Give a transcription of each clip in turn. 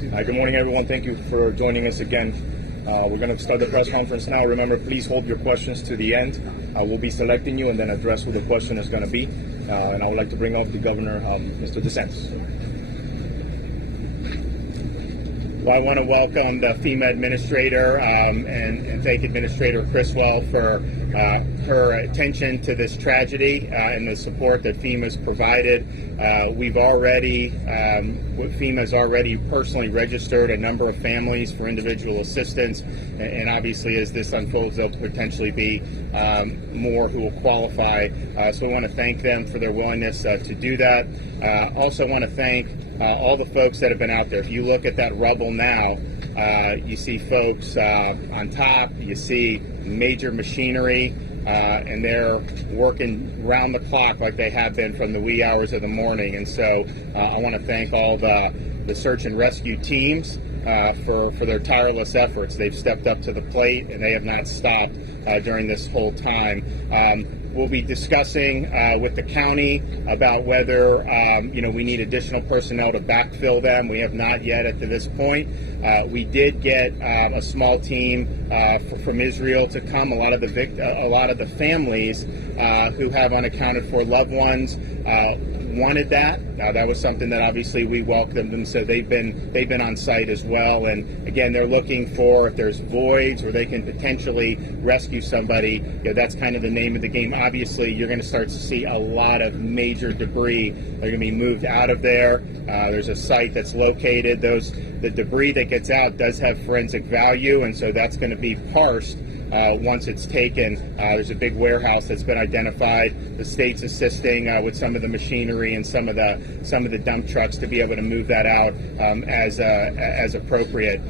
Good morning, everyone. Thank you for joining us again. We're going to start the press conference now. Remember, please hold your questions to the end. We'll be selecting you and then address who the question is going to be. And I would like to bring up the Governor, Mr. DeSantis. Well, I want to welcome the FEMA administrator and thank Administrator Criswell for her attention to this tragedy and the support that FEMA's provided. FEMA's already personally registered a number of families for individual assistance, and obviously as this unfolds, there'll potentially be more who will qualify. So I want to thank them for their willingness to do that. Also want to thank all the folks that have been out there. If you look at that rubble now, you see folks on top, you see major machinery, and they're working round the clock like they have been from the wee hours of the morning. And so I want to thank all the search and rescue teams for their tireless efforts. They've stepped up to the plate and they have not stopped during this whole time. We'll be discussing with the county about whether we need additional personnel to backfill them. We have not yet at this point. We did get a small team from Israel to come. A lot of the families who have unaccounted for loved ones wanted that. That was something that obviously we welcomed, and so they've been on site as well. And again, they're looking for if there's voids where they can potentially rescue somebody. That's kind of the name of the game. Obviously, you're going to start to see a lot of major debris. They're going to be moved out of there. There's a site that's located. The debris that gets out does have forensic value, and so that's going to be parsed. Once it's taken, there's a big warehouse that's been identified. The state's assisting with some of the machinery and some of the dump trucks to be able to move that out as appropriate.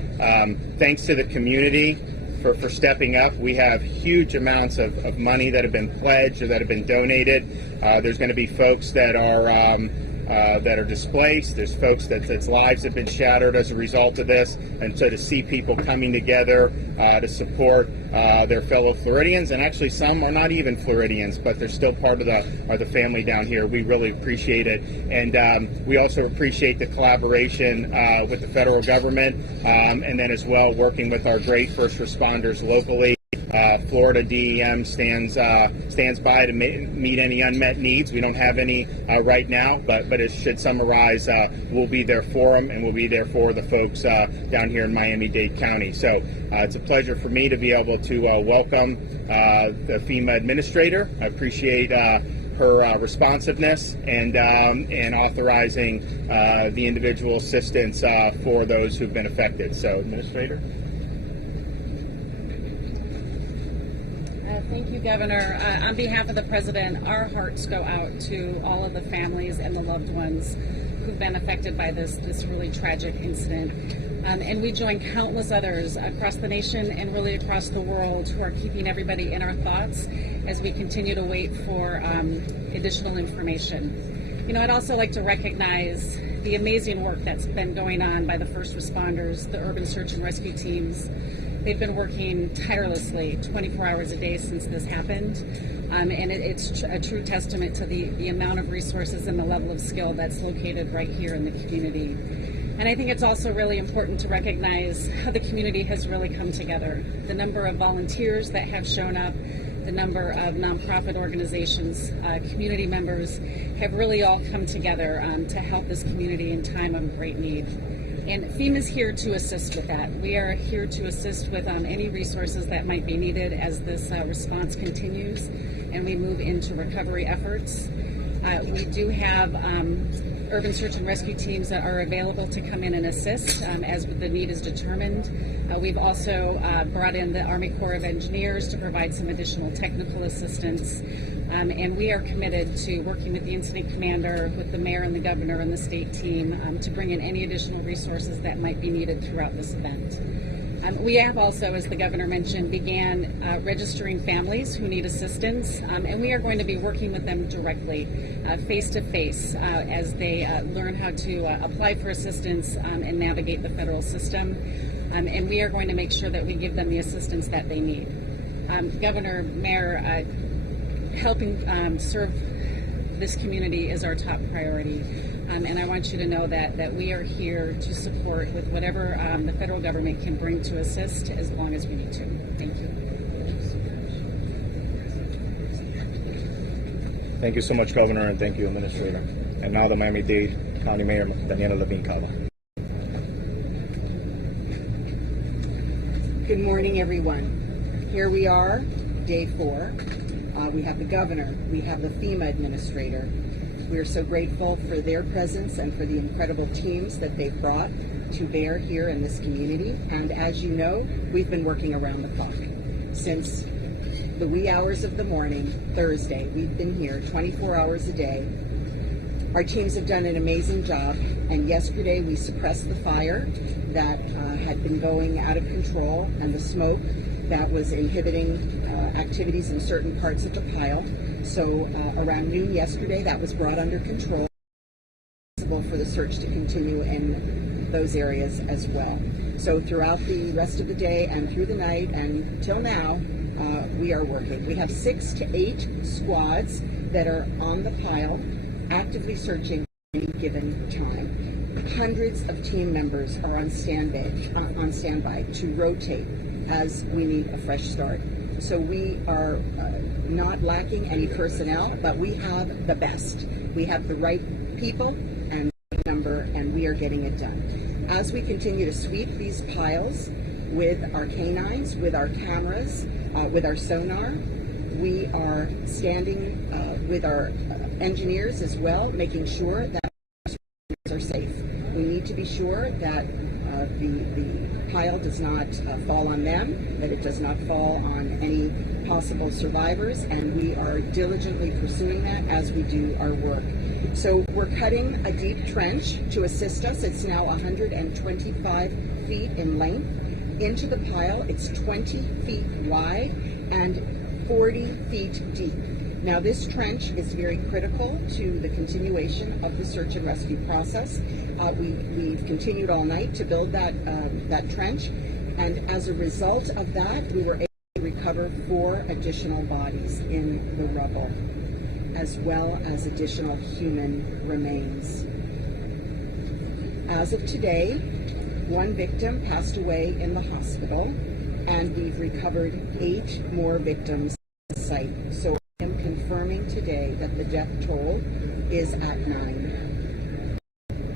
Thanks to the community for stepping up. We have huge amounts of money that have been pledged or that have been donated. There's going to be folks that are displaced. There's folks that's lives have been shattered as a result of this, and so to see people coming together to support their fellow Floridians, and actually some are not even Floridians, but they're still part of the family down here. We really appreciate it, and we also appreciate the collaboration with the federal government, and then as well working with our great first responders locally. Florida DEM stands by to meet any unmet needs. We don't have any right now, but it should some arise, we'll be there for them, and we'll be there for the folks down here in Miami-Dade County. So it's a pleasure for me to be able to welcome the FEMA administrator. I appreciate her responsiveness and authorizing the individual assistance for those who've been affected. So, Administrator. Thank you, Governor. On behalf of the President, our hearts go out to all of the families and the loved ones who've been affected by this really tragic incident. And we join countless others across the nation and really across the world who are keeping everybody in our thoughts as we continue to wait for additional information. I'd also like to recognize the amazing work that's been going on by the first responders, the urban search and rescue teams. They've been working tirelessly 24 hours a day since this happened, and it's a true testament to the amount of resources and the level of skill that's located right here in the community. And I think it's also really important to recognize how the community has really come together. The number of volunteers that have shown up, the number of nonprofit organizations, community members have really all come together to help this community in time of great need. And FEMA is here to assist with that. We are here to assist with any resources that might be needed as this response continues and we move into recovery efforts. We do have urban search and rescue teams that are available to come in and assist as the need is determined. We've also brought in the Army Corps of Engineers to provide some additional technical assistance. And we are committed to working with the incident commander, with the mayor and the governor and the state team to bring in any additional resources that might be needed throughout this event. We have also, as the governor mentioned, began registering families who need assistance, and we are going to be working with them directly, face-to-face, as they learn how to apply for assistance and navigate the federal system. And we are going to make sure that we give them the assistance that they need. Governor, Mayor, helping serve this community is our top priority. And I want you to know that we are here to support with whatever the federal government can bring to assist as long as we need to. Thank you. Thank you so much, Governor, and thank you, Administrator. And now the Miami-Dade County Mayor, Daniela Levine Cava. Good morning, everyone. Here we are, day 4. We have the governor, we have the FEMA administrator. We are so grateful for their presence and for the incredible teams that they've brought to bear here in this community. And as you know, we've been working around the clock. Since the wee hours of the morning, Thursday, we've been here 24 hours a day. Our teams have done an amazing job, and yesterday we suppressed the fire that had been going out of control and the smoke that was inhibiting activities in certain parts of the pile. So around noon yesterday, that was brought under control. It's possible for the search to continue in those areas as well. So throughout the rest of the day and through the night and till now, we are working. We have 6 to 8 squads that are on the pile, actively searching at any given time. Hundreds of team members are on standby to rotate as we need a fresh start. So we are not lacking any personnel, but we have the best. We have the right people and the right number, and we are getting it done. As we continue to sweep these piles with our canines, with our cameras, with our sonar, we are standing with our engineers as well, making sure that are safe. We need to be sure that the pile does not fall on them, that it does not fall on any possible survivors, and we are diligently pursuing that as we do our work. So we're cutting a deep trench to assist us. It's now 125 feet in length into the pile. It's 20 feet wide and 40 feet deep. Now, this trench is very critical to the continuation of the search and rescue process. We've continued all night to build that trench, and as a result of that, we were able to recover 4 additional bodies in the rubble, as well as additional human remains. As of today, 1 victim passed away in the hospital, and we've recovered 8 more victims at the site. So I am confirming today that the death toll is at 9.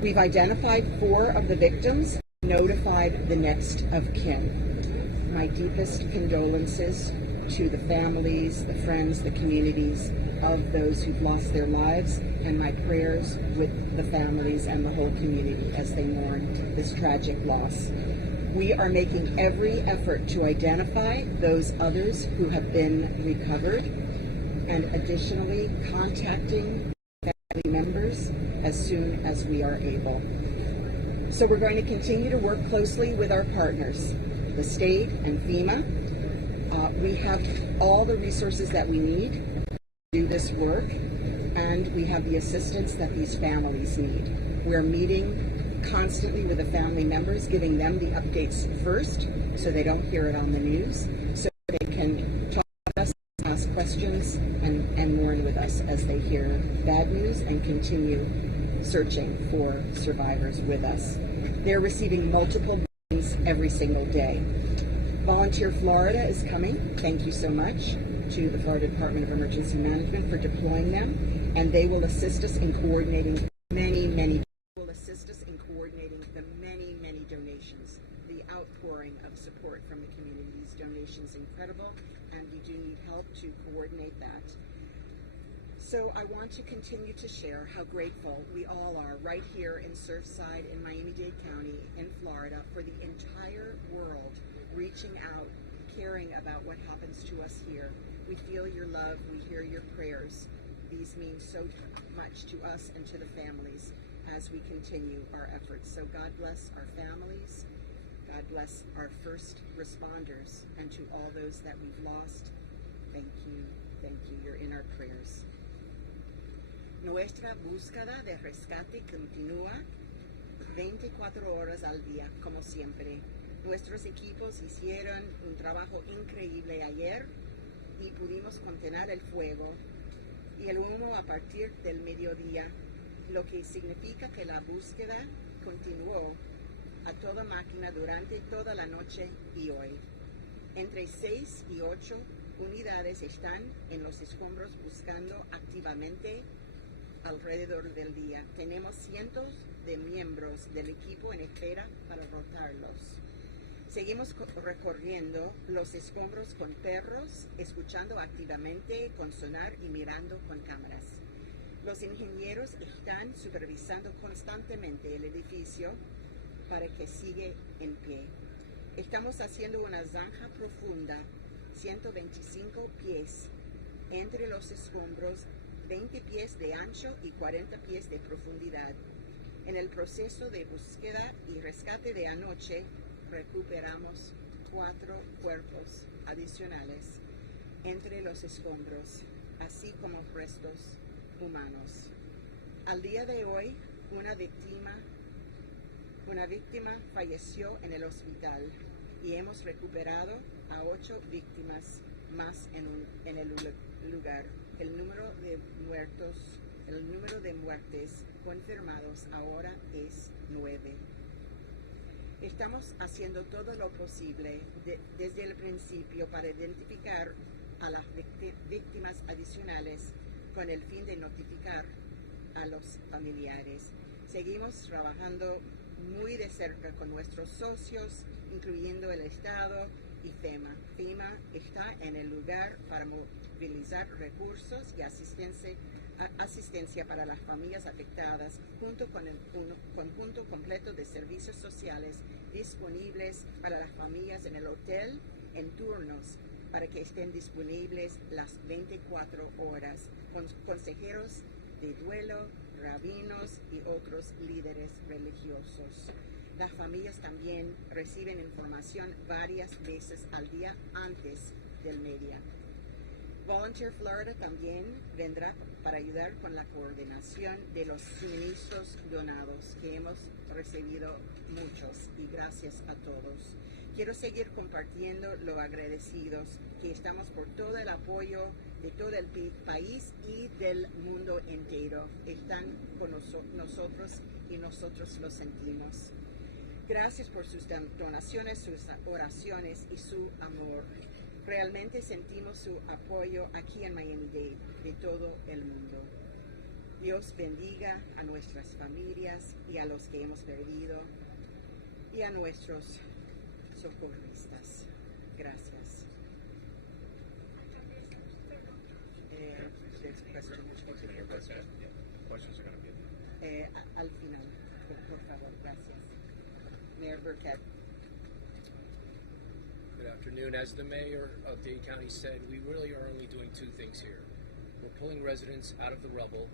We've identified 4 of the victims, notified the next of kin. My deepest condolences to the families, the friends, the communities of those who've lost their lives, and my prayers with the families and the whole community as they mourn this tragic loss. We are making every effort to identify those others who have been recovered, and additionally contacting family members as soon as we are able. So we're going to continue to work closely with our partners, the state and FEMA. We have all the resources that we need to do this work, and we have the assistance that these families need. We're meeting constantly with the family members, giving them the updates first so they don't hear it on the news, so they can talk to us, ask questions, and mourn with us as they hear bad news and continue searching for survivors with us. They're receiving multiple warnings every single day. Volunteer Florida is coming. Thank you so much to the Florida Department of Emergency Management for deploying them, and they will assist us in coordinating many donations. The outpouring of support from the community, these donations incredible, and we do need help to coordinate that. So I want to continue to share how grateful we all are right here in Surfside in Miami-Dade County in Florida for the entire world reaching out, caring about what happens to us here. We feel your love, we hear your prayers. These mean so much to us and to the families as we continue our efforts. So God bless our families, God bless our first responders, and to all those that we've lost, thank you, you're in our prayers. Nuestra búsqueda de rescate continúa 24 horas al día, como siempre. Nuestros equipos hicieron un trabajo increíble ayer y pudimos contener el fuego y el humo a partir del mediodía. lo que significa que la búsqueda continuó a toda máquina durante toda la noche y hoy. Entre 6 y 8 unidades están en los escombros buscando activamente alrededor del día. Tenemos cientos de miembros del equipo en espera para rotarlos. Seguimos recorriendo los escombros con perros, escuchando activamente con sonar y mirando con cámaras. Los ingenieros están supervisando constantemente el edificio para que siga en pie. Estamos haciendo una zanja profunda, 125 pies, entre los escombros, 20 pies de ancho y 40 pies de profundidad. En el proceso de búsqueda y rescate de anoche, recuperamos 4 cuerpos adicionales entre los escombros, así como restos humanos. Al día de hoy, una víctima falleció en el hospital y hemos recuperado a 8 víctimas más en el lugar. El número de muertes confirmados ahora es 9. Estamos haciendo todo lo posible desde el principio para identificar a las víctimas adicionales con el fin de notificar a los familiares. Seguimos trabajando muy de cerca con nuestros socios, incluyendo el Estado y FEMA. FEMA está en el lugar para movilizar recursos y asistencia para las familias afectadas, junto con el conjunto completo de servicios sociales disponibles para las familias en el hotel en turnos, para que estén disponibles las 24 horas, con consejeros de duelo, rabinos y otros líderes religiosos. Las familias también reciben información varias veces al día antes del media. Volunteer Florida también vendrá para ayudar con la coordinación de los suministros donados, que hemos recibido muchos, y gracias a todos. Quiero seguir compartiendo lo agradecidos que estamos por todo el apoyo de todo el país y del mundo entero. Están con nosotros y nosotros lo sentimos. Gracias por sus donaciones, sus oraciones y su amor. Realmente sentimos su apoyo aquí en Miami-Dade, de todo el mundo. Dios bendiga a nuestras familias y a los que hemos perdido y a nuestros socorristas. Gracias. Questions are going to be Al final, por favor, gracias. Mayor Burkett. Good afternoon. As the mayor of Dade County said, we really are only doing 2 things here. We're pulling residents out of the rubble,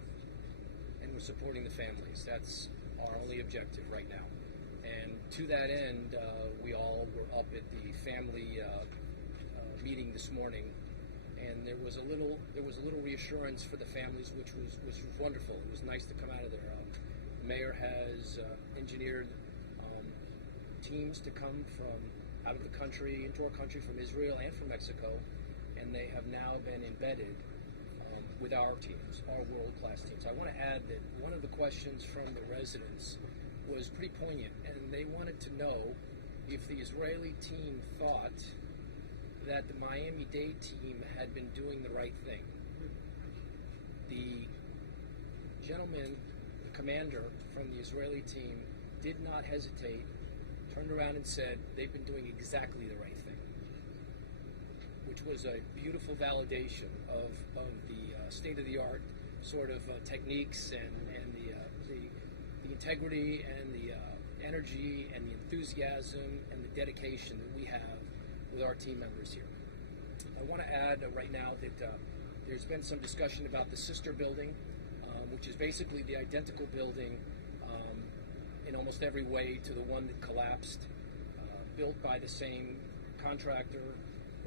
and we're supporting the families. That's our only objective right now. And to that end, we all were up at the family meeting this morning, and there was a little reassurance for the families, which was wonderful. It was nice to come out of there. The mayor has engineered teams to come from out of the country, into our country, from Israel and from Mexico, and they have now been embedded with our teams, our world-class teams. I want to add that one of the questions from the residents was pretty poignant, and they wanted to know if the Israeli team thought that the Miami-Dade team had been doing the right thing. The gentleman, the commander from the Israeli team, did not hesitate, turned around and said they've been doing exactly the right thing, which was a beautiful validation of the state-of-the-art sort of techniques and the integrity and the energy and the enthusiasm and the dedication that we have with our team members here. I want to add right now that there's been some discussion about the sister building, which is basically the identical building in almost every way to the one that collapsed, built by the same contractor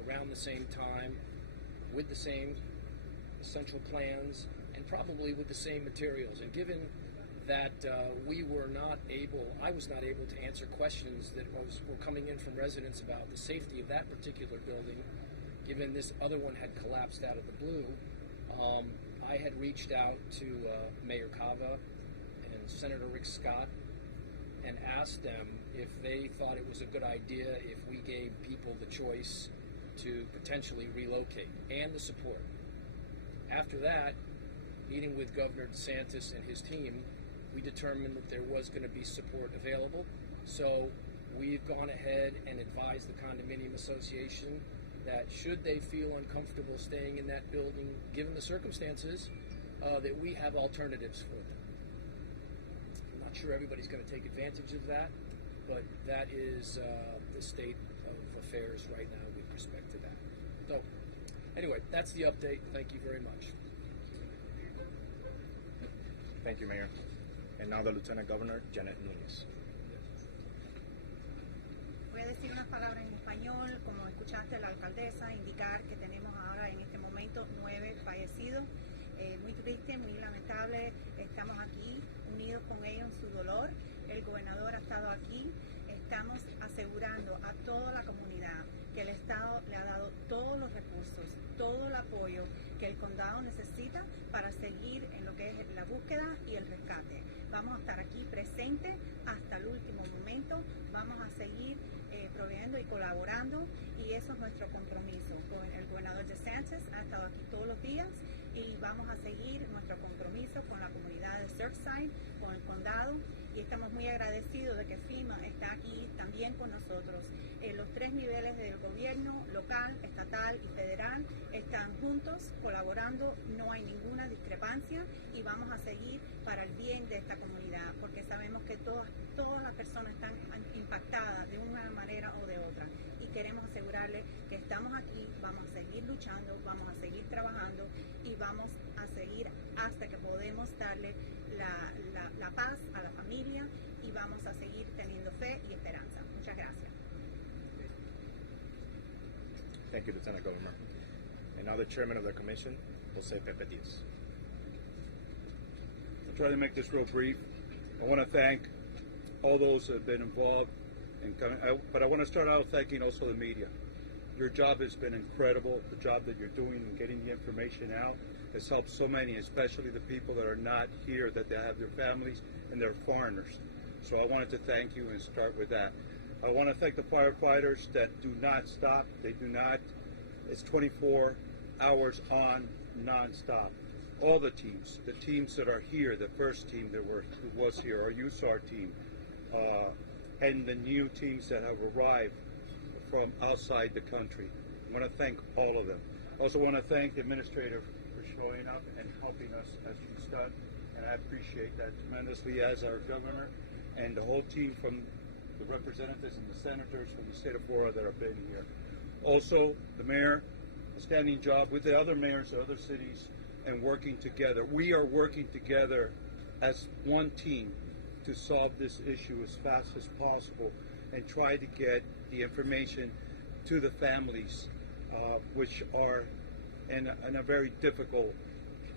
around the same time, with the same essential plans, and probably with the same materials. And given that I was not able to answer questions that were coming in from residents about the safety of that particular building, given this other one had collapsed out of the blue, I had reached out to Mayor Cava and Senator Rick Scott and asked them if they thought it was a good idea if we gave people the choice to potentially relocate and the support. After that, meeting with Governor DeSantis and his team, we determined that there was going to be support available. So we've gone ahead and advised the condominium association that should they feel uncomfortable staying in that building, given the circumstances, that we have alternatives for them. I'm not sure everybody's going to take advantage of that, but that is the state of affairs right now with respect to that. So anyway, that's the update. Thank you very much. Thank you, Mayor. And now the Lieutenant Governor, Janet Núñez. Voy a decir unas palabras en español, como escuchaste a la alcaldesa indicar que tenemos ahora en este momento 9 fallecidos. Muy triste, muy lamentable, estamos aquí unidos con ellos en su dolor. El gobernador ha estado aquí, estamos asegurando a toda la comunidad que el Estado le ha dado todos los recursos, todo el apoyo que el condado necesita para seguir en lo que es la búsqueda y el rescate. Vamos a estar aquí presentes hasta el último momento, vamos a seguir proveyendo y colaborando, y eso es nuestro compromiso. El gobernador DeSantis ha estado aquí todos los días y vamos a seguir nuestro compromiso con la comunidad de Surfside, con el condado, y estamos muy agradecidos de que FEMA está aquí también con nosotros. Los 3 niveles del gobierno, local, estatal y federal, están juntos colaborando, no hay ninguna discrepancia y vamos a seguir para el bien de esta comunidad, porque sabemos que todas las personas están impactadas de una manera o de otra, y queremos asegurarles que estamos aquí, vamos a seguir luchando, vamos a seguir trabajando y vamos a seguir hasta que podemos darle la paz a la familia, y vamos a seguir teniendo fe y esperanza. Muchas gracias. Thank you, Lieutenant Governor. And now the Chairman of the Commission, Jose Pepe Diaz. I'll try to make this real brief. I want to thank all those who have been involved, but I want to start out thanking also the media. Your job has been incredible. The job that you're doing in getting the information out has helped so many, especially the people that are not here, that they have their families and they're foreigners. So I wanted to thank you and start with that. I want to thank the firefighters that do not stop. They do not. It's 24 hours on, non-stop. All the teams that are here, the first team who was here, our USAR team, and the new teams that have arrived from outside the country. I want to thank all of them. I also want to thank the administrator for showing up and helping us as she's done, and I appreciate that tremendously, as our governor and the whole team from the representatives and the senators from the state of Florida that have been here. Also, the mayor, a standing job with the other mayors of other cities and working together. We are working together as one team to solve this issue as fast as possible and try to get the information to the families, which are in a very difficult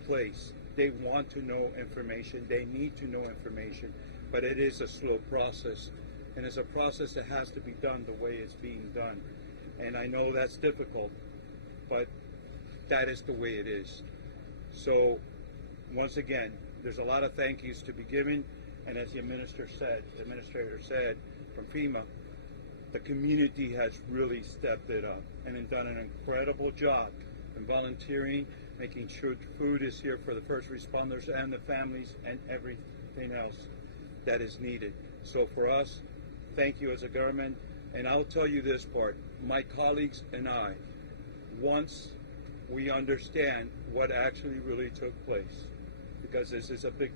place. They want to know information, they need to know information, but it is a slow process, and it's a process that has to be done the way it's being done. And I know that's difficult, but that is the way it is. So once again, there's a lot of thank yous to be given, and as the administrator said from FEMA, the community has really stepped it up and done an incredible job in volunteering, making sure food is here for the first responders and the families and everything else that is needed. So for us, thank you as a government. And I'll tell you this part, my colleagues and I, once we understand what actually really took place, because this is a big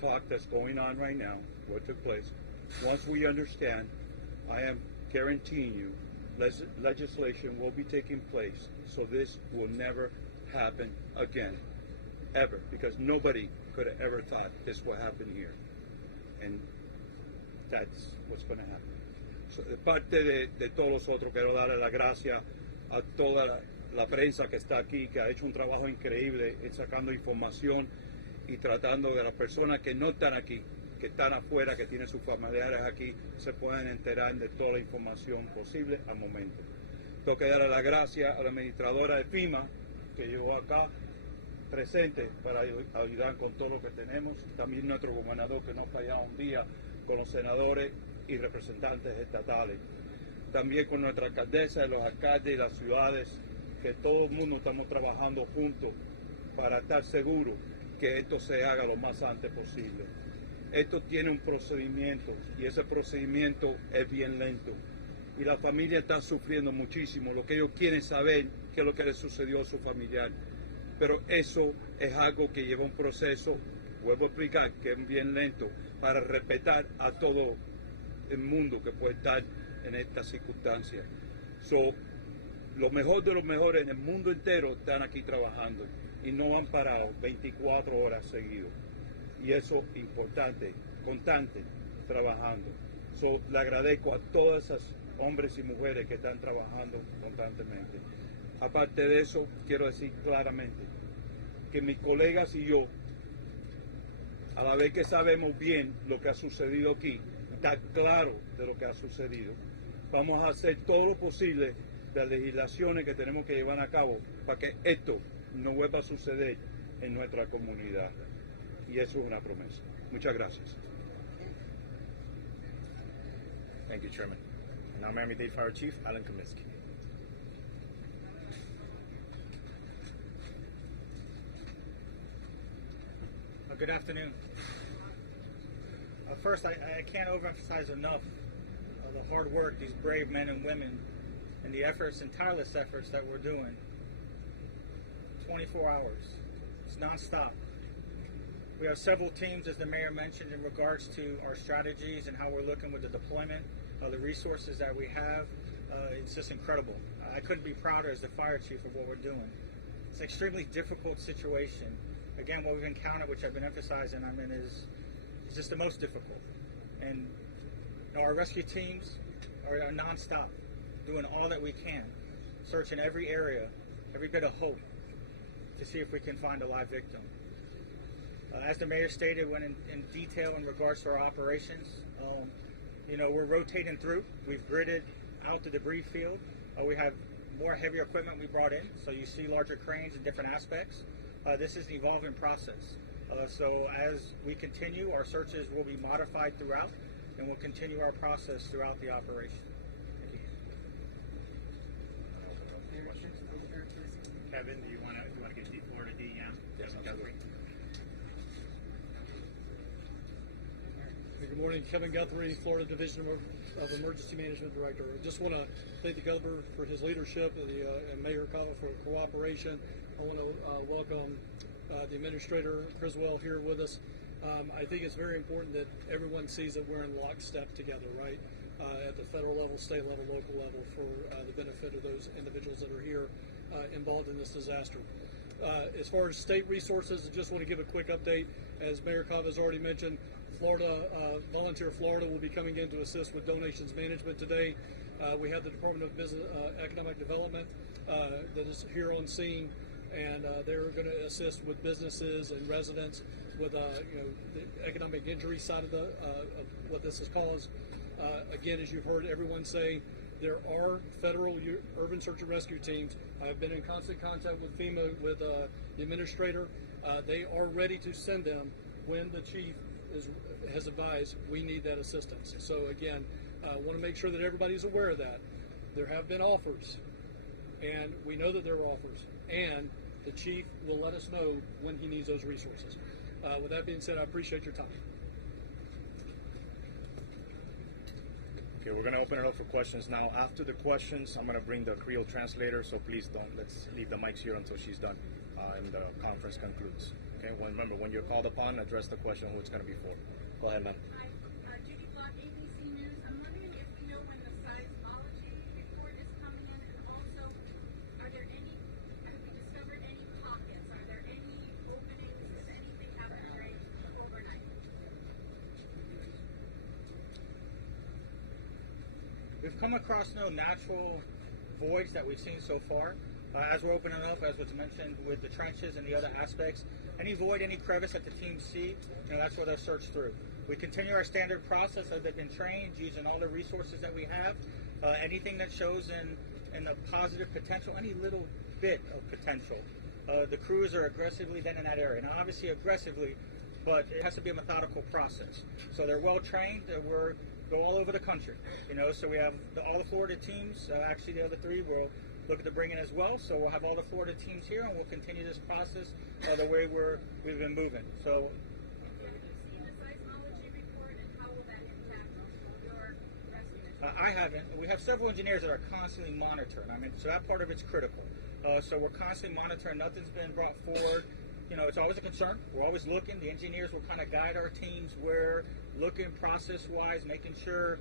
talk that's going on right now, what took place. Once we understand, I am guaranteeing you, legislation will be taking place, so this will never happen again, ever, because nobody could have ever thought this will happen here, and that's what's going to happen. So, de parte de todos nosotros, quiero darle las gracias a toda la prensa que está aquí, que ha hecho un trabajo increíble en sacando información y tratando de las personas que no están aquí, que están afuera, que tienen sus familiares aquí, se pueden enterar de toda la información posible al momento. Tengo que darle las gracias a la administradora de FEMA que llegó acá, presentes para ayudar con todo lo que tenemos. También nuestro gobernador, que no falla un día, con los senadores y representantes estatales. También con nuestra alcaldesa, los alcaldes y las ciudades, que todo el mundo estamos trabajando juntos para estar seguros que esto se haga lo más antes posible. Esto tiene un procedimiento y ese procedimiento es bien lento. Y la familia está sufriendo muchísimo. Lo que ellos quieren saber qué es lo que le sucedió a su familiar. Pero eso es algo que lleva un proceso, vuelvo a explicar, que es bien lento, para respetar a todo el mundo que puede estar en estas circunstancias. Lo mejor de los mejores en el mundo entero están aquí trabajando y no han parado 24 horas seguidos. Y eso es importante, constante, trabajando. Le agradezco a todas esas hombres y mujeres que están trabajando constantemente. Aparte de eso, quiero decir claramente que mis colegas y yo, a la vez que sabemos bien lo que ha sucedido aquí, está claro de lo que ha sucedido, vamos a hacer todo lo posible de las legislaciones que tenemos que llevar a cabo para que esto no vuelva a suceder en nuestra comunidad. Y eso es una promesa. Muchas gracias. Thank you, Chairman. Now, Miami-Dade Fire Chief Alan Kaminsky. Good afternoon. First, I can't overemphasize enough the hard work these brave men and women and the efforts and tireless efforts that we're doing. 24 hours. It's nonstop. We have several teams, as the mayor mentioned, in regards to our strategies and how we're looking with the deployment of the resources that we have. It's just incredible. I couldn't be prouder as the fire chief of what we're doing. It's an extremely difficult situation. Again, what we've encountered, which I've been emphasizing, is just the most difficult. And our rescue teams are nonstop, doing all that we can, searching every area, every bit of hope to see if we can find a live victim. As the mayor stated, went in detail in regards to our operations. We're rotating through. We've gridded out the debris field. We have more heavier equipment we brought in, so you see larger cranes in different aspects. This is an evolving process. So as we continue, our searches will be modified throughout, and we'll continue our process throughout the operation. Thank you. Kevin, do you want to get Florida DEM? Yes, absolutely. Good morning, Kevin Guthrie, Florida Division of Emergency Management Director. I just want to thank the Governor for his leadership and Mayor Cava for cooperation. I want to welcome the Administrator Criswell here with us. I think it's very important that everyone sees that we're in lockstep together, right? At the federal level, state level, local level, for the benefit of those individuals that are here involved in this disaster. As far as state resources, I just want to give a quick update. As Mayor Cava has already mentioned, Volunteer Florida will be coming in to assist with donations management today. We have the Department of Business Economic Development that is here on scene, and they're going to assist with businesses and residents with the economic injury side of what this has caused. Again, as you've heard everyone say, there are federal urban search and rescue teams. I've been in constant contact with FEMA, with the administrator. They are ready to send them when the chief has advised we need that assistance. So again, I want to make sure that everybody's aware of that. There have been offers, and we know that there are offers, and the chief will let us know when he needs those resources. With that being said, I appreciate your time. Okay, we're going to open it up for questions now. After the questions, I'm going to bring the Creole translator, so please let's leave the mics here until she's done and the conference concludes. Okay, well, remember, when you're called upon, address the question who it's going to be for. Go ahead, ma'am. Hi, Judy Block, ABC News. I'm wondering if you know when the seismology report is coming in, and also, have we discovered any pockets? Are there any openings? Is anything happening overnight? We've come across no natural voids that we've seen so far. As we're opening up, as was mentioned, with the trenches and the other aspects, any void, any crevice that the teams see, that's what they'll search through. We continue our standard process as they've been trained, using all the resources that we have. Anything that shows in a positive potential, any little bit of potential, the crews are aggressively then in that area. Now, obviously aggressively, but it has to be a methodical process. So they're well trained. We're go all over the country, So we have all the Florida teams. Actually, the other three we'll look to bring in as well. So we'll have all the Florida teams here, and we'll continue this process the way we've been moving. So. I haven't. We have several engineers that are constantly monitoring. So that part of it's critical. So we're constantly monitoring. Nothing's been brought forward. It's always a concern. We're always looking. The engineers will kind of guide our teams. We're looking process-wise, making sure,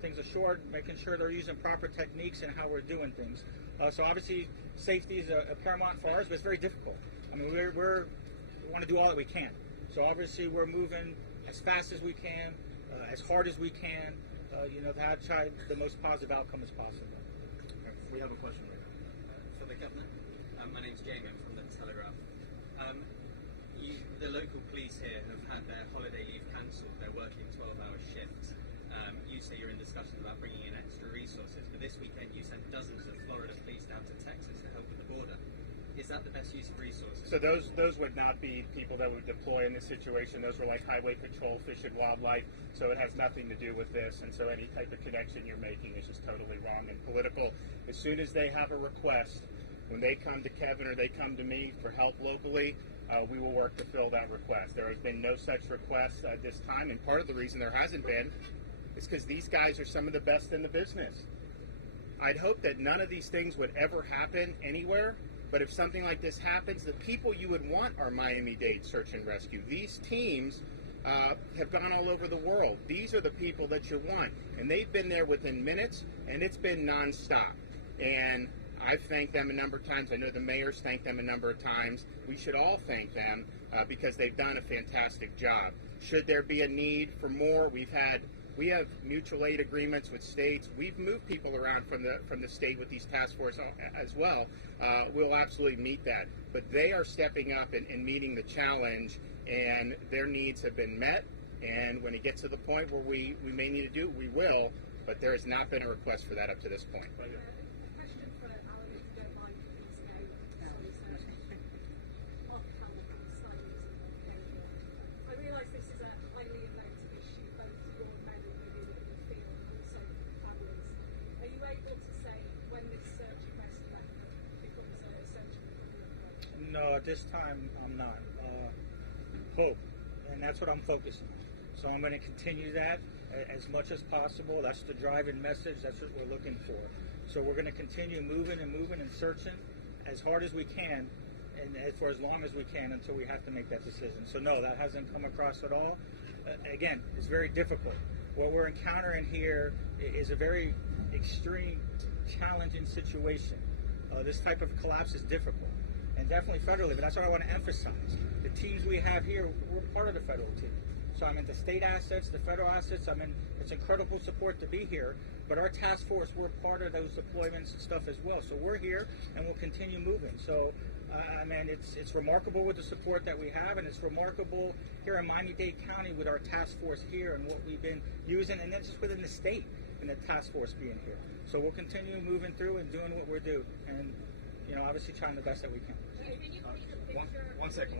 things are short, making sure they're using proper techniques and how we're doing things. So obviously, safety is a paramount for ours, but it's very difficult. We want to do all that we can. So obviously, we're moving as fast as we can, as hard as we can, to try the most positive outcome as possible. We have a question right now. For the governor, my name's Jamie, I'm from the Telegraph. The local police here have had their holiday leave cancelled. They're working 12-hour shifts. You say you're in discussions about bringing in extra resources, but this weekend you sent dozens of Florida police down to Texas to help with the border. Is that the best use of resources? So those would not be people that would deploy in this situation. Those were like highway patrol, fish and wildlife. So it has nothing to do with this. And so any type of connection you're making is just totally wrong and political. As soon as they have a request, when they come to Kevin or they come to me for help locally, we will work to fill that request. There has been no such request at this time, and part of the reason there hasn't been is because these guys are some of the best in the business. I'd hope that none of these things would ever happen anywhere, but if something like this happens, the people you would want are Miami-Dade Search and Rescue. These teams have gone all over the world. These are the people that you want, and they've been there within minutes, and it's been nonstop. And I've thanked them a number of times. I know the mayor's thanked them a number of times. We should all thank them because they've done a fantastic job. Should there be a need for more, we have mutual aid agreements with states. We've moved people around from the state with these task forces as well. We'll absolutely meet that. But they are stepping up and meeting the challenge, and their needs have been met. And when it gets to the point where we may need to do it, we will. But there has not been a request for that up to this point. No, at this time I'm not. Hope, and that's what I'm focusing on. So I'm going to continue that as much as possible. That's the driving message. That's what we're looking for. So we're going to continue moving and searching as hard as we can and for as long as we can until we have to make that decision. So no, that hasn't come across at all. Again, it's very difficult. What we're encountering here is a very extreme, challenging situation. This type of collapse is difficult, and definitely federally, but that's what I want to emphasize. The teams we have here, we're part of the federal team. So I'm in the state assets, the federal assets. It's incredible support to be here, but our task force, we're part of those deployments and stuff as well. So we're here, and we'll continue moving. So, it's remarkable with the support that we have, and it's remarkable here in Miami-Dade County with our task force here and what we've been using, and then just within the state and the task force being here. So we'll continue moving through and doing what we're doing, and obviously trying the best that we can. One second.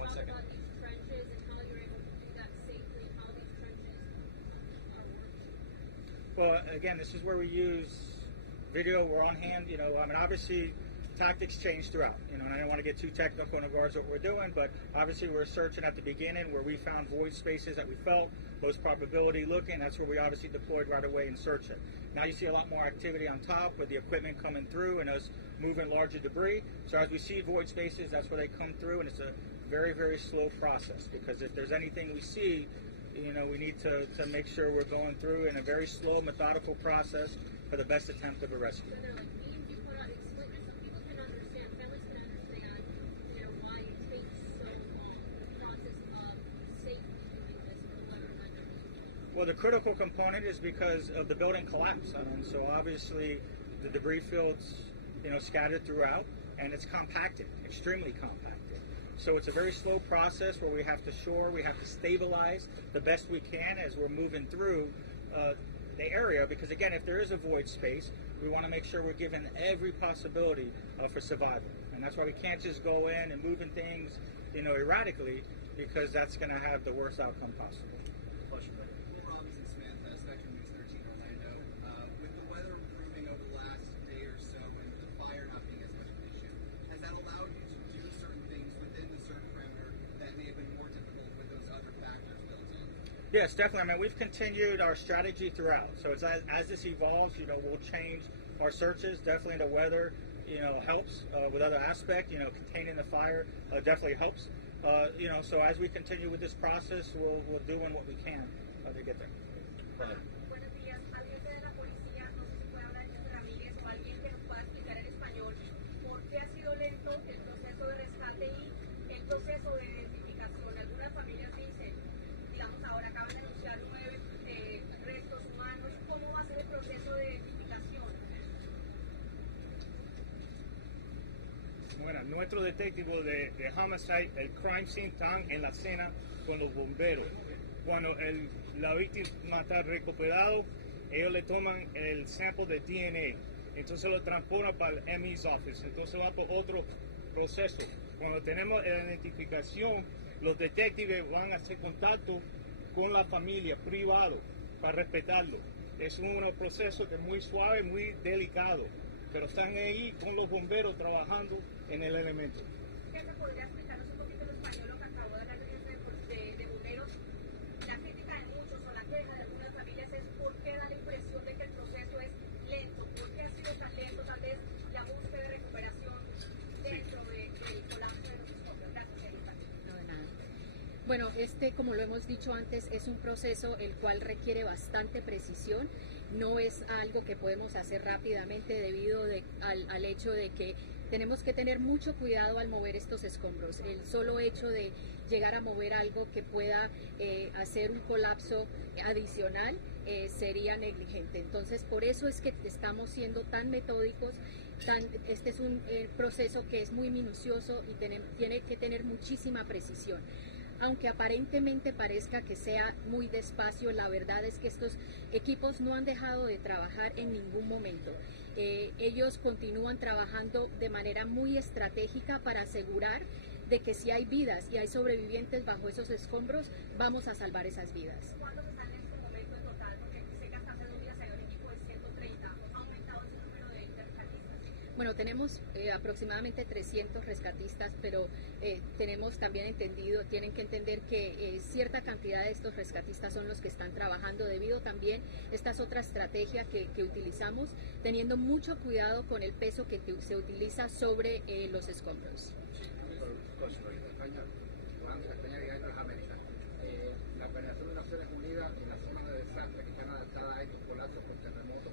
Well, again, this is where we use video. We're on hand. Obviously, tactics change throughout. And I don't want to get too technical in regards to what we're doing, but obviously we're searching at the beginning where we found void spaces that we felt most probability looking. That's where we obviously deployed right away and searched it. Now you see a lot more activity on top with the equipment coming through and us moving larger debris. So as we see void spaces, that's where they come through, and it's a very, very slow process because if there's anything we see, we need to make sure we're going through in a very slow, methodical process for the best attempt of a rescue. Well, the critical component is because of the building collapse. So obviously the debris fields, scattered throughout, and it's compacted, extremely compacted. So it's a very slow process where we have to we have to stabilize the best we can as we're moving through the area, because again, if there is a void space, we want to make sure we're given every possibility for survival. And that's why we can't just go in and moving things, erratically, because that's going to have the worst outcome possible. Robinson Smith, Spectrum News 13 Orlando. With the weather improving over the last day or so and the fire not being as much of an issue, has that allowed you to do certain things within the certain parameter that may have been more difficult with those other factors built in? Yes, definitely. I mean, we've continued our strategy throughout. So as this evolves, we'll change our searches. Definitely the weather, helps with other aspect. Containing the fire definitely helps. So as we continue with this process, we'll do what we can to get there. Buenos días, alguien de la policía, no sé si puede hablar Mr. Ramírez o alguien que nos pueda explicar en español por qué ha sido lento el proceso de rescate y el proceso de identificación. Algunas familias dicen, digamos ahora acaban de anunciar 9 restos humanos, ¿cómo va a ser el proceso de identificación? Bueno, nuestros detectives de homicide, el crime scene, están en la escena con los bomberos. Cuando la víctima está recuperado, ellos le toman el sample de DNA, entonces lo transportan para el ME's office, entonces va por otro proceso. Cuando tenemos la identificación, los detectives van a hacer contacto con la familia privado para respetarlo. Es un proceso que es muy suave, muy delicado, pero están ahí con los bomberos trabajando en el elemento. ¿Qué se podría explicarnos un poquito en español lo que acabo de hablar de bomberos? La crítica de muchos o la queja de algunas familias es por qué da la impresión de que el proceso es lento, por qué ha sido tan lento tal vez la búsqueda de recuperación dentro del colapso de los escombros. Gracias, señorita. No, de nada. Bueno, como lo hemos dicho antes, es un proceso el cual requiere bastante precisión. No es algo que podemos hacer rápidamente debido al hecho de que tenemos que tener mucho cuidado al mover estos escombros. El solo hecho de llegar a mover algo que pueda hacer un colapso adicional sería negligente. Entonces, por eso es que estamos siendo tan metódicos. Este es un proceso que es muy minucioso y tiene que tener muchísima precisión. Aunque aparentemente parezca que sea muy despacio, la verdad es que estos equipos no han dejado de trabajar en ningún momento. Ellos continúan trabajando de manera muy estratégica para asegurar de que si hay vidas y hay sobrevivientes bajo esos escombros, vamos a salvar esas vidas. ¿Cuántos están en este momento en total? Porque sé que hasta hace 2 días hay un equipo de 130. ¿Ha aumentado ese número de rescatistas? Bueno, tenemos aproximadamente 300 rescatistas, pero tenemos también tienen que entender que cierta cantidad de estos rescatistas son los que están trabajando debido también a esta es otra estrategia que utilizamos, teniendo mucho cuidado con el peso que se utiliza sobre los escombros. La Organización de Naciones Unidas y la zona de desastre que están adaptadas a estos colapsos por terremotos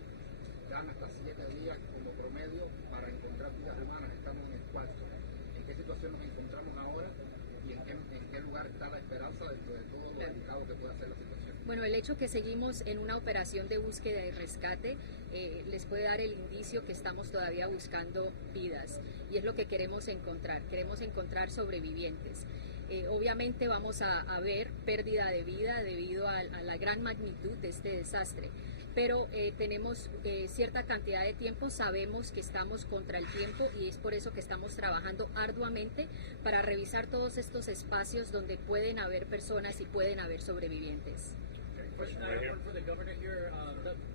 dan hasta 7 días como promedio para encontrar vidas humanas. Estamos en el cuarto. ¿En qué situación nos encontramos ahora y en qué lugar está la esperanza dentro de todo lo delicado que puede ser la situación? Bueno, el hecho que seguimos en una operación de búsqueda y rescate les puede dar el indicio que estamos todavía buscando vidas y es lo que queremos encontrar sobrevivientes. Obviamente vamos a ver pérdida de vida debido a la gran magnitud de este desastre, pero tenemos cierta cantidad de tiempo, sabemos que estamos contra el tiempo y es por eso que estamos trabajando arduamente para revisar todos estos espacios donde pueden haber personas y pueden haber sobrevivientes. One for the governor here,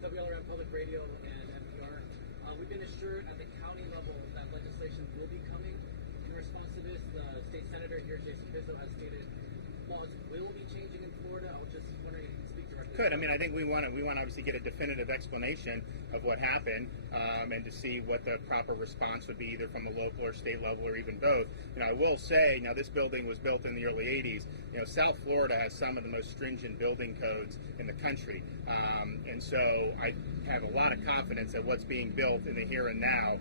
WLRM Public Radio and NPR. We've been assured at the county level that legislation will be coming in response to this. The state senator here, Jason Bizzo, has stated laws will be changing in Florida. I was just wondering if you could speak directly. Could. I mean, I think we want to obviously get a definitive explanation of what happened and to see what the proper response would be either from the local or state level or even both. I will say, now this building was built in the early 80s. South Florida has some of the most stringent building codes in the country. And so I have a lot of confidence that what's being built in the here and now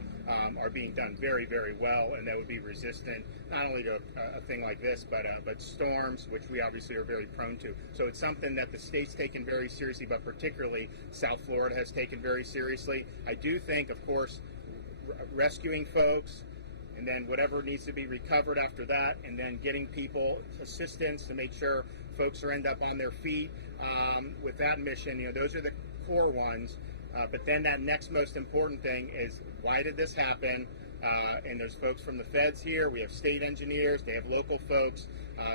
are being done very, very well, and that would be resistant not only to a thing like this, but storms, which we obviously are very prone to. So it's something that the state's taken very seriously, but particularly South Florida has taken very seriously. I do think, of course, rescuing folks, and then whatever needs to be recovered after that, and then getting people assistance to make sure folks are end up on their feet with that mission. Those are the core ones. But then that next most important thing is, why did this happen? and there's folks from the feds here. We have state engineers. They have local folks.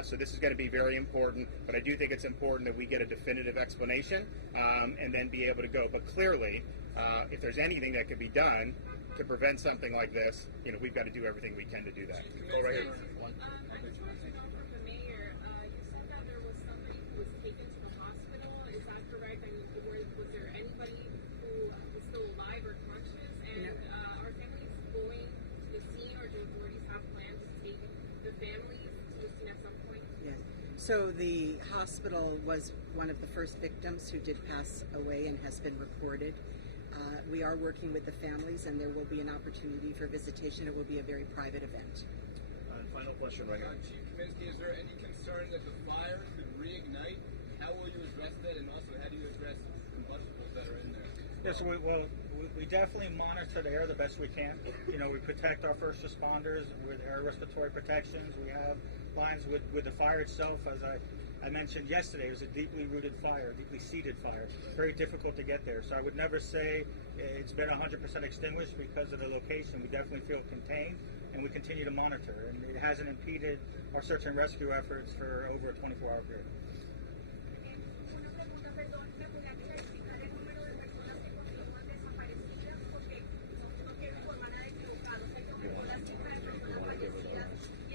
So this is going to be very important. But I do think it's important that we get a definitive explanation and then be able to go. But clearly, if there's anything that could be done to prevent something like this, we've got to do everything we can to do that. Go right here. So the hospital was one of the first victims who did pass away and has been reported. We are working with the families, and there will be an opportunity for visitation. It will be a very private event. Final question right here. Chief Kaminsky, is there any concern that the fire could reignite? How will you address that, and also how do you address combustibles that are in there? Yes, we definitely monitor the air the best we can. We protect our first responders with air respiratory protections. We have lines with the fire itself. As I mentioned yesterday, it was a deeply rooted fire, deeply seated fire. Very difficult to get there. So I would never say it's been 100% extinguished because of the location. We definitely feel contained, and we continue to monitor. And it hasn't impeded our search and rescue efforts for over a 24-hour period.